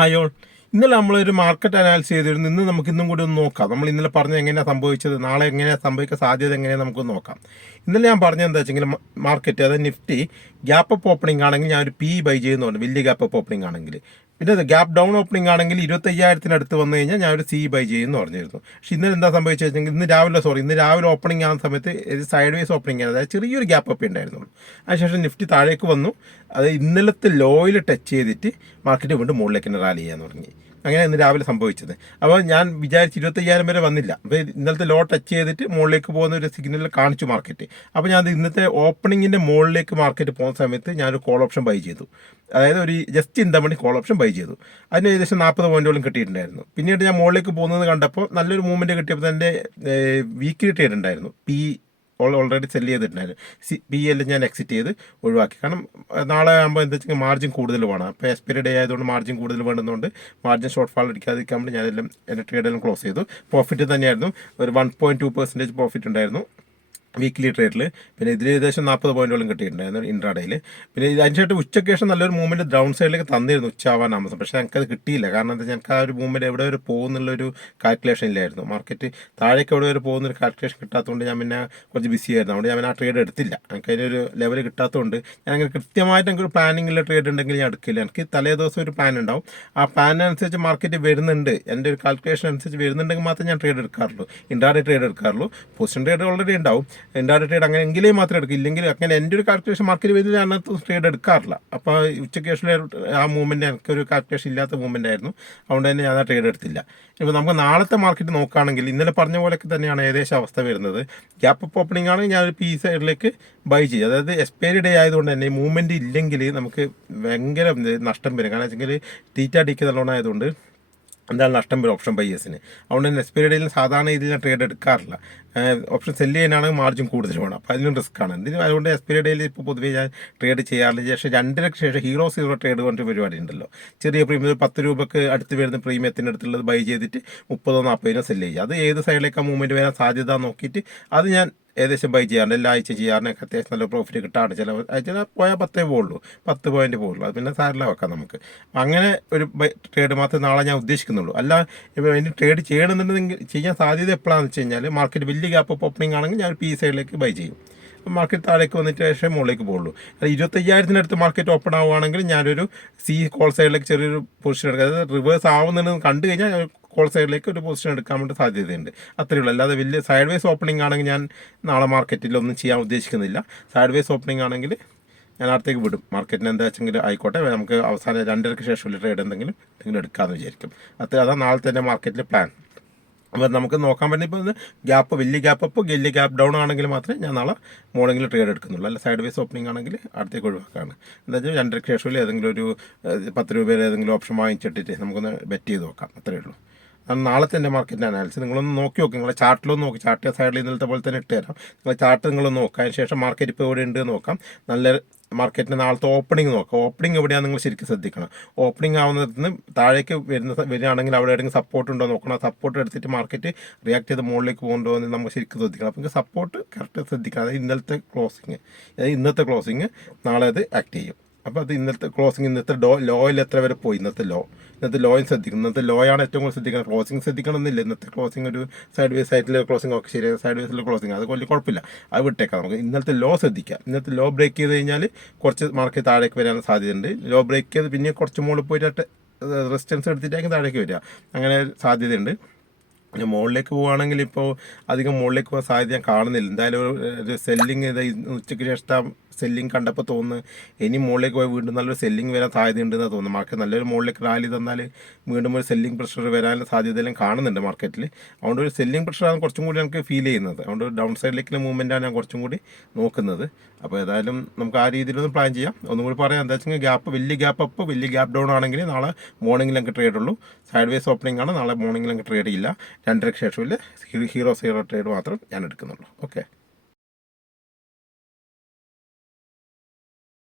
Hi all. ഇന്നലെ നമ്മളൊരു market analysis ചെയ്തിരുന്നു. ഇന്ന് നമുക്ക് ഇന്നും കൂടി ഒന്ന് നോക്കാം. നമ്മൾ ഇന്നലെ പറഞ്ഞത് എങ്ങനെയാണ് സംഭവിച്ചത്, നാളെ എങ്ങനെയാണ് സംഭവിക്കാൻ സാധ്യത എങ്ങനെയാണ് നമുക്ക് നോക്കാം. ഇന്നലെ ഞാൻ പറഞ്ഞത് എന്താ വെച്ചെങ്കിൽ മാർക്കറ്റ് അതായത് നിഫ്റ്റി ഗ്യാപ്പ് അപ്പ് ഓപ്പണിംഗ് ആണെങ്കിൽ ഞാൻ ഒരു പി ബൈ ചെയ്യുന്നുണ്ട്, വലിയ ഗ്യാപ്പ് അപ്പ് ഓപ്പണിംഗ് ആണെങ്കിൽ. പിന്നെ ഗ്യാപ്പ് ഡൗൺ ഓപ്പണിംഗ് ആണെങ്കിൽ 25,000 വന്നു കഴിഞ്ഞാൽ ഞാൻ ഒരു സി ബൈ ചെയ്യുമെന്ന് പറഞ്ഞിരുന്നു. പക്ഷേ ഇന്നലെ എന്താ സംഭവിച്ചത് വെച്ചെങ്കിൽ ഇന്ന് രാവിലെ ഓപ്പണിംഗ് ആകുന്ന സമയത്ത് സൈഡ് വേസ് ഓപ്പണിംഗ് ആണ്, അതായത് ചെറിയൊരു ഗ്യാപ്പ് അപ്പ് ഉണ്ടായിരുന്നുള്ളൂ. അതിനുശേഷം നിഫ്റ്റി താഴേക്ക് വന്നു. അത് ഇന്നലത്തെ ലോയിൽ ടച്ച് ചെയ്തിട്ട് മാർക്കറ്റ് വീണ്ടും മുകളിലേക്ക് റാലി ചെയ്യാൻ തുടങ്ങി. അങ്ങനെ ഇന്ന് രാവിലെ സംഭവിച്ചത്. അപ്പോൾ ഞാൻ വിചാരിച്ച് 25,000 വരെ വന്നില്ല. അപ്പോൾ ഇന്നലത്തെ ലോ ടച്ച് ചെയ്തിട്ട് മുകളിലേക്ക് പോകുന്ന ഒരു സിഗ്നൽ കാണിച്ചു മാർക്കറ്റ്. അപ്പോൾ ഞാൻ ഇന്നത്തെ ഓപ്പണിങ്ങിൻ്റെ മുകളിലേക്ക് മാർക്കറ്റ് പോകുന്ന സമയത്ത് ഞാനൊരു കോൾ ഓപ്ഷൻ ബൈ ചെയ്തു. അതായത് ഒരു just in the money call option buy ചെയ്തു. അതിന് ഏകദേശം 40 പോയിന്റോളം കിട്ടിയിട്ടുണ്ടായിരുന്നു. പിന്നീട് ഞാൻ മുകളിലേക്ക് പോകുന്നത് കണ്ടപ്പോൾ നല്ലൊരു മൂവ്മെൻറ്റ് കിട്ടിയപ്പോൾ എൻ്റെ വീക്കിലി ട്രേഡ് ഉണ്ടായിരുന്നു, ഓൾറെഡി സെല് ചെയ്തിട്ടുണ്ടായിരുന്നു. പി എല്ലാം ഞാൻ എക്സിറ്റ് ചെയ്ത് ഒഴിവാക്കി. കാരണം നാളെ ആകുമ്പോൾ എന്താ വെച്ചാൽ മാർജിൻ കൂടുതൽ വേണം. അപ്പോൾ എക്സ്പയറി ഡേ ആയതുകൊണ്ട് മാർജിൻ കൂടുതൽ വേണ്ടുന്നതുകൊണ്ട് മാർജിൻ ഷോർട്ട് ഫാൾ അടിക്കാതിരിക്കാൻ വേണ്ടി ഞാനെല്ലാം എൻ്റെ ട്രേഡെല്ലാം ക്ലോസ് ചെയ്തു. പ്രോഫിറ്റ് തന്നെയായിരുന്നു, ഒരു 1.2% പ്രോഫിറ്റ് ഉണ്ടായിരുന്നു വീക്ക്ലി ട്രേഡിൽ. പിന്നെ ഇതിൽ ഏകദേശം 40 പോയിന്റോളം കിട്ടിയിട്ടുണ്ടായിരുന്നു ഇൻട്രാഡേയിൽ. പിന്നെ അതിനുശേഷം ഉച്ചയ്ക്ക് ശേഷം നല്ലൊരു മൂവ്മെൻറ്റ് ഡൗൺ സൈഡിലേക്ക് തന്നിരുന്നു ഉച്ചയാവാൻ ആകുമ്പോൾ. പക്ഷേ ഞങ്ങൾക്കത് കിട്ടിയില്ല. കാരണം എന്താ വെച്ചാൽ ഞങ്ങൾക്ക് ആ ഒരു മൂവ്മെൻറ്റ് എവിടെ വരെ പോകുന്നുള്ളൊരു കാൽക്കുലേഷൻ ഇല്ലായിരുന്നു. മാർക്കറ്റ് താഴേക്ക് എവിടെ വരെ പോകുന്നൊരു കാൽക്കുലേഷൻ കിട്ടാത്തതുകൊണ്ട് ഞാൻ പിന്നെ കുറച്ച് ബിസി ആയിരുന്നു. അതുകൊണ്ട് ഞാൻ ആ ട്രേഡ് എടുത്തില്ല. എനിക്ക് അതിനൊരു ലെവൽ കിട്ടാത്തതുകൊണ്ട് ഞാൻ അങ്ങനെ കൃത്യമായിട്ട് എനിക്കൊരു പ്ലാനിങ്ങുള്ള ട്രേഡ് ഉണ്ടെങ്കിൽ ഞാൻ എടുക്കില്ല. എനിക്ക് തലേ ദിവസം ഒരു പ്ലാൻ ഉണ്ടാവും. ആ പ്ലാനിനനുസരിച്ച് മാർക്കറ്റ് വരുന്നുണ്ട്, എൻ്റെ ഒരു കാൽക്കുലേഷൻ അനുസരിച്ച് വരുന്നുണ്ടെങ്കിൽ മാത്രമേ ഞാൻ ട്രേഡ് എടുക്കാറുള്ളൂ, ഇൻട്രാഡേ ട്രേഡ് എടുക്കാറുള്ളൂ. പൊസിഷൻ ട്രേഡ് ഓൾറെഡി ഉണ്ടാവും, ഇൻട്രാഡേ ട്രേഡ് അങ്ങനെ എങ്കിലേ മാത്രമേ എടുക്കും. ഇല്ലെങ്കിൽ അങ്ങനെ എൻ്റെ ഒരു കാൽക്കുലേഷൻ മാർക്കറ്റ് വരുന്നത് ഞാൻ അന്നത്തെ ട്രേഡ് എടുക്കാറില്ല. അപ്പോൾ ഉച്ചയ്ക്ക് ശേഷം ആ മൂവ്മെൻറ്റ് എനിക്കൊരു കാൽക്കുലേഷൻ ഇല്ലാത്ത മൂവ്മെൻ്റ് ആയിരുന്നു. അതുകൊണ്ട് തന്നെ ഞാൻ ആ ട്രേഡ് എടുത്തില്ല. ഇപ്പോൾ നമുക്ക് നാളത്തെ മാർക്കറ്റ് നോക്കുകയാണെങ്കിൽ ഇന്നലെ പറഞ്ഞ പോലെയൊക്കെ തന്നെയാണ് ഏകദേശം അവസ്ഥ വരുന്നത്. ഗ്യാപ്പ് അപ്പ് ഓപ്പണിംഗ് ആണെങ്കിൽ ഞാനൊരു പി സൈഡിലേക്ക് ബൈ ചെയ്യും. അതായത് എക്സ്പയറി ഡേ ആയതുകൊണ്ട് തന്നെ മൂവ്മെൻറ്റ് ഇല്ലെങ്കിൽ നമുക്ക് ഭയങ്കര നഷ്ടം വരും. കാരണം വെച്ചെങ്കിൽ തീറ്റ അടിക്ക് നല്ലോണം ആയതുകൊണ്ട് എന്താണ് നഷ്ടം വരും ഓപ്ഷൻ ബൈയേഴ്സിന്. അതുകൊണ്ട് തന്നെ എക്സ്പയറി ഡേയിൽ സാധാരണ രീതിയിൽ ഞാൻ ട്രേഡ് എടുക്കാറില്ല. ഓപ്ഷൻ സെല്ല് ചെയ്യാനാണെങ്കിൽ മാർജിൻ കൂടുതൽ വേണം, അപ്പോൾ അതിലും റിസ്ക്കാണ്. അതുകൊണ്ട് എക്സ്പയറി ഡേയിൽ ഇപ്പോൾ പൊതുവേ ഞാൻ ട്രേഡ് ചെയ്യാറില്ല. ശേഷം 2.5 ശേഷം ഹീറോ സീറോ ട്രേഡ് കൊണ്ട് പരിപാടി ഉണ്ടല്ലോ, ചെറിയ പ്രീമിയം 10 രൂപക്ക് അടുത്ത് വരുന്ന പ്രീമിയത്തിൻ്റെ അടുത്തുള്ളത് ബൈ ചെയ്തിട്ട് 30-40 സെല്ല് ചെയ്യുക. അത് ഏത് സൈഡിലേക്കാണ് മൂവ്മെൻറ്റ് വരാൻ സാധ്യത നോക്കിയിട്ട് അത് ഞാൻ ഏകദേശം ബൈ ചെയ്യാറുണ്ട്. എല്ലാ ആഴ്ച ചെയ്യാറുണ്ട്. അത്യാവശ്യം നല്ല പ്രോഫിറ്റ് കിട്ടാറുണ്ട്. ചില ആഴ്ച പോയാൽ 10 പോകുള്ളൂ, 10 പോയിന്റ് പോകുള്ളൂ. അത് പിന്നെ സാരില്ല വെക്കാം നമുക്ക്. അങ്ങനെ ഒരു ട്രേഡ് മാത്രമേ നാളെ ഞാൻ ഉദ്ദേശിക്കുന്നുള്ളൂ. അല്ല ഇപ്പോൾ ഇനി ട്രേഡ് ചെയ്യണമെന്നുണ്ടെങ്കിൽ ചെയ്യാൻ സാധ്യത എപ്പോഴാണെന്ന് വെച്ച് കഴിഞ്ഞാൽ മാർക്കറ്റ് വലിയ ഗ്യാപ്പ് അപ്പ് ഓപ്പണിംഗ് ആണെങ്കിൽ ഞാൻ പി സൈഡിലേക്ക് ബൈ ചെയ്യും. മാർക്കറ്റ് താഴേക്ക് വന്നിട്ട് ശേഷം മുകളിലേക്ക് പോകുള്ളൂ. 25,000 മാർക്കറ്റ് ഓപ്പൺ ആവുകയാണെങ്കിൽ ഞാനൊരു സി കോൾ സൈഡിലേക്ക് ചെറിയൊരു പൊസിഷൻ എടുക്കുക. അതായത് റിവേഴ്സ് ആവുന്നുണ്ടെന്ന് കണ്ടു കഴിഞ്ഞാൽ കോൾ സൈഡിലേക്ക് ഒരു പൊസിഷൻ എടുക്കാൻ വേണ്ടി സാധ്യതയുണ്ട്. അത്രയേ ഉള്ളൂ. അല്ലാതെ വലിയ സൈഡ് വേസ് ഓപ്പണിംഗ് ആണെങ്കിൽ ഞാൻ നാളെ മാർക്കറ്റിൽ ഒന്നും ചെയ്യാൻ ഉദ്ദേശിക്കുന്നില്ല. സൈഡ് വേസ് ഓപ്പണിംഗ് ആണെങ്കിൽ ഞാൻ അടുത്തേക്ക് വിടും. മാർക്കറ്റിന് എന്താ വെച്ചെങ്കിൽ ആയിക്കോട്ടെ, നമുക്ക് അവസാനം 2.5 ശേഷമുള്ള ട്രേഡ് എന്തെങ്കിലും എടുക്കാമെന്ന് വിചാരിക്കും. അതാണ് നാളെ തന്നെ മാർക്കറ്റിലെ പ്ലാൻ. അപ്പോൾ നമുക്ക് നോക്കാൻ പറ്റുന്ന ഇപ്പോൾ വലിയ ഗ്യാപ്പ് അപ്പ് വലിയ ഗ്യാപ്പ് ഡൗൺ ആണെങ്കിൽ മാത്രമേ ഞാൻ നാളെ മോർണിംഗിൽ ട്രേഡ് എടുക്കുന്നുള്ളൂ. അല്ല സൈഡ് വേസ് ഓപ്പണിംഗ് ആണെങ്കിൽ അടുത്തേക്ക് ഒഴിവാക്കാണ്. എന്താ വെച്ചാൽ 2.5 ശേഷമില്ല ഏതെങ്കിലും ഒരു 10 രൂപയിൽ ഏതെങ്കിലും ഓപ്ഷൻ വാങ്ങിച്ചിട്ടിട്ട് നമുക്കൊന്ന് ബെറ്റ് ചെയ്ത് നോക്കാം. അത്രയേ ഉള്ളൂ. നാളത്തെ എൻ്റെ മാർക്കറ്റിൻ്റെ അനാലിസിസ് നിങ്ങളൊന്ന് നോക്കി നോക്കും. നിങ്ങളെ ചാർട്ടിലൊന്ന് നോക്കി, ചാർട്ട് സൈഡിൽ ഇന്നലത്തെ പോലെ തന്നെ ഇട്ട് തരാം. നിങ്ങൾ ചാർട്ട് നിങ്ങളൊന്ന് നോക്കാം. അതിന് ശേഷം മാർക്കറ്റ് ഇപ്പോൾ എവിടെ ഉണ്ട് നോക്കാം. നല്ല മാർക്കറ്റിൻ്റെ നാളത്തെ ഓപ്പണിംഗ് നോക്കാം. ഓപ്പണിംഗ് എവിടെയാണ് നിങ്ങൾ ശരിക്കും ശ്രദ്ധിക്കണം. ഓപ്പണിംഗ് ആവുന്നതിന് താഴേക്ക് വരികയാണെങ്കിൽ അവിടെ എവിടെയെങ്കിലും സപ്പോർട്ട് ഉണ്ടോ നോക്കണം. സപ്പോർട്ട് എടുത്തിട്ട് മാർക്കറ്റ് റിയാക്ട് ചെയ്ത് മുകളിലേക്ക് പോകുന്നുണ്ടോ എന്ന് നമുക്ക് ശരിക്കും ശ്രദ്ധിക്കണം. അപ്പോൾ സപ്പോർട്ട് കറക്റ്റ് ശ്രദ്ധിക്കണം. അതായത് ഇന്നത്തെ ക്ലോസിങ് നാളെ അത് ആക്ട് ചെയ്യും. അപ്പോൾ അത് ഇന്നത്തെ ക്ലോസിങ്, ഇന്നത്തെ ലോയിൽ എത്ര വരെ പോയി, ഇന്നത്തെ ലോയും ശ്രദ്ധിക്കണം. ഇന്നത്തെ ലോയാണ് ഏറ്റവും കൂടുതൽ ശ്രദ്ധിക്കണം. ക്ലോസിങ് ശ്രദ്ധിക്കണമെന്നില്ല. ഇന്നത്തെ ക്ലോസിങ് ഒരു സൈഡ് വേസ് ആയിട്ടുള്ള ക്ലോസിങ് ഒക്കെ ശരിയാണ്. സൈഡ് വേസിലുള്ള ക്ലോസിങ് അത് വലിയ കുഴപ്പമില്ല, അത് വിട്ടേക്കാം. നമുക്ക് ഇന്നത്തെ ലോ ശ്രദ്ധിക്കാം. ഇന്നത്തെ ലോ ബ്രേക്ക് ചെയ്ത് കഴിഞ്ഞാൽ കുറച്ച് മാർക്കറ്റ് താഴേക്ക് വരാൻ സാധ്യതയുണ്ട്. ലോ ബ്രേക്ക് ചെയ്ത് പിന്നെ കുറച്ച് മുകളിൽ പോയിട്ട് റെസിസ്റ്റൻസ് എടുത്തിട്ടായിരിക്കും താഴേക്ക് വരിക. അങ്ങനെ സാധ്യതയുണ്ട്. പിന്നെ മുകളിലേക്ക് പോവുകയാണെങ്കിൽ ഇപ്പോൾ അധികം മുകളിലേക്ക് പോകാൻ സാധ്യത ഞാൻ കാണുന്നില്ല. എന്തായാലും ഒരു സെല്ലിങ് ഉച്ചയ്ക്ക് ശേഷം സെല്ലിങ് കണ്ടപ്പോൾ തോന്നുന്നു ഇനി മുകളിലേക്ക് പോയി വീണ്ടും നല്ലൊരു സെല്ലിങ് വരാൻ സാധ്യതയുണ്ടെന്ന് തോന്നുന്നു. മാർക്കറ്റ് നല്ലൊരു മുകളിലേക്ക് റാലി തന്നാൽ വീണ്ടും ഒരു സെല്ലിങ് പ്രഷർ വരാനുള്ള സാധ്യതയെല്ലാം കാണുന്നുണ്ട് മാർക്കറ്റിൽ. അതുകൊണ്ട് ഒരു സെല്ലിങ് പ്രഷറാണ് കുറച്ചും കൂടി എനിക്ക് ഫീൽ ചെയ്യുന്നത്. അതുകൊണ്ട് ഒരു ഡൗൺ സൈഡിലേക്കുള്ള മൂവ്മെൻറ്റാണ് ഞാൻ കുറച്ചും കൂടി നോക്കുന്നത്. അപ്പോൾ ഏതായാലും നമുക്ക് ആ രീതിയിലൊന്ന് പ്ലാൻ ചെയ്യാം. ഒന്നും കൂടി പറയാം. എന്താ വെച്ചാൽ വലിയ ഗ്യാപ്പ് അപ്പ് വലിയ ഗ്യാപ്പ് ഡൗൺ ആണെങ്കിൽ നാളെ മോർണിംഗിൽ എനിക്ക് ട്രേഡ് ഉള്ളൂ. സൈഡ് വേസ് ഓപ്പണിംഗ് ആണ്, നാളെ മോർണിംഗിൽ എനിക്ക് ട്രേഡ് ഇല്ല. 2.5 ശേഷമില്ല ഹീറോ സീറോ ട്രേഡ് മാത്രം ഞാൻ എടുക്കുന്നുള്ളൂ. ഓക്കെ.